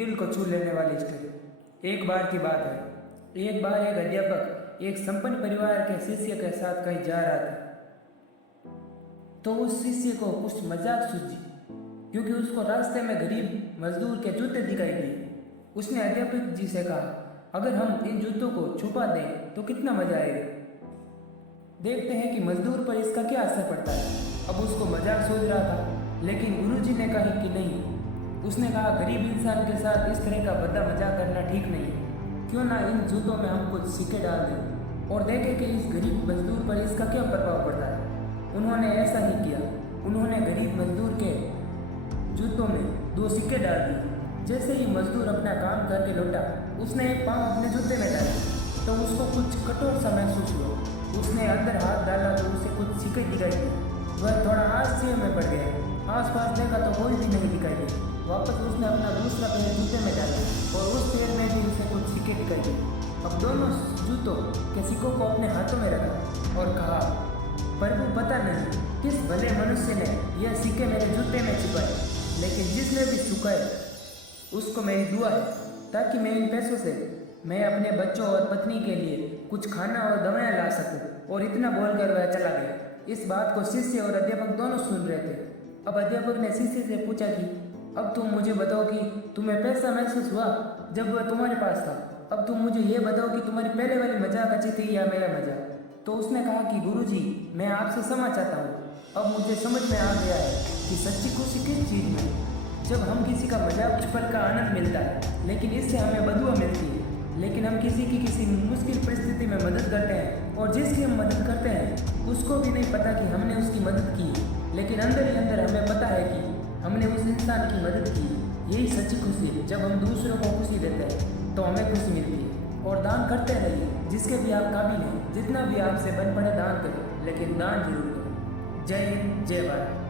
दिल को छू लेने वाली स्टोरी। एक बार की बात है, एक बार एक अध्यापक एक संपन्न परिवार के शिष्य के साथ कहीं जा रहा था। तो उस शिष्य को कुछ मजाक सूझी, क्योंकि उसको रास्ते में गरीब मजदूर के जूते दिखाई दिए। उसने अध्यापक जी से कहा, अगर हम इन जूतों को छुपा दें तो कितना मजा आएगा। देखते हैं कि मजदूर पर इसका क्या असर पड़ता है। अब उसको मजाक सूझ रहा था, लेकिन गुरुजी ने कहा कि नहीं। उसने कहा, गरीब इंसान के साथ इस तरह का भद्दा मजाक करना ठीक नहीं है। क्यों ना इन जूतों में हम कुछ सिक्के डाल दें और देखें कि इस गरीब मजदूर पर इसका क्या प्रभाव पड़ता है। उन्होंने ऐसा ही किया। उन्होंने गरीब मजदूर के जूतों में 2 सिक्के डाल दिए। जैसे ही मजदूर अपना काम करके लौटा, उसने एक पाँव अपने जूते में डाला तो उसको कुछ कठोर सा महसूस हुआ। उसने अंदर हाथ डाला तो उसे कुछ सिक्के दिखाई दिए। वह थोड़ा आश्चर्य में पड़ गया। आसपास देखा तो कोई भी नहीं दिखाई दिया। वापस उसने अपना दूसरा पैर जूते में डाला और उस पैर में भी उसे कुछ सिक्के दिखाई दिए। अब दोनों जूतों के सिक्कों को अपने हाथों में रखा और कहा, प्रभु, पता नहीं किस भले मनुष्य ने यह सिक्के मेरे जूते में छिपाए, लेकिन जिसने भी छुपाए उसको मेरी दुआ है, ताकि मैं इन पैसों से मैं अपने बच्चों और पत्नी के लिए कुछ खाना और दवाएं ला सकूं। और इतना बोलकर वह चला गया। इस बात को शिष्य और अध्यापक दोनों सुन रहे थे। अब अध्यापक ने शिष्य से पूछा कि अब तुम मुझे बताओ कि तुम्हें कैसा महसूस हुआ जब वह तुम्हारे पास था। अब तुम मुझे ये बताओ कि तुम्हारी पहले वाली मजाक अच्छी थी या मेरा मजाक। तो उसने कहा कि गुरुजी, मैं आपसे क्षमा चाहता हूँ। अब मुझे समझ में आ गया है कि सच्ची खुशी किस चीज़ में है। जब हम किसी का मजाक पल का आनंद मिलता है, लेकिन इससे हमें बदुआ मिलती है। लेकिन हम किसी की किसी मुश्किल परिस्थिति में मदद करते हैं और जिसकी हम मदद करते हैं उसको भी नहीं पता कि हमने उसकी मदद की है, लेकिन अंदर ही अंदर हमें पता है कि हमने उस इंसान की मदद की है। यही सच्ची खुशी है। जब हम दूसरों को खुशी देते हैं तो हमें खुशी मिलती है। और दान करते रहिए, जिसके भी आप काबिल हैं। जितना भी आपसे बन पड़े दान करें, लेकिन दान जरूर करें। जय हिंद, जय भारत।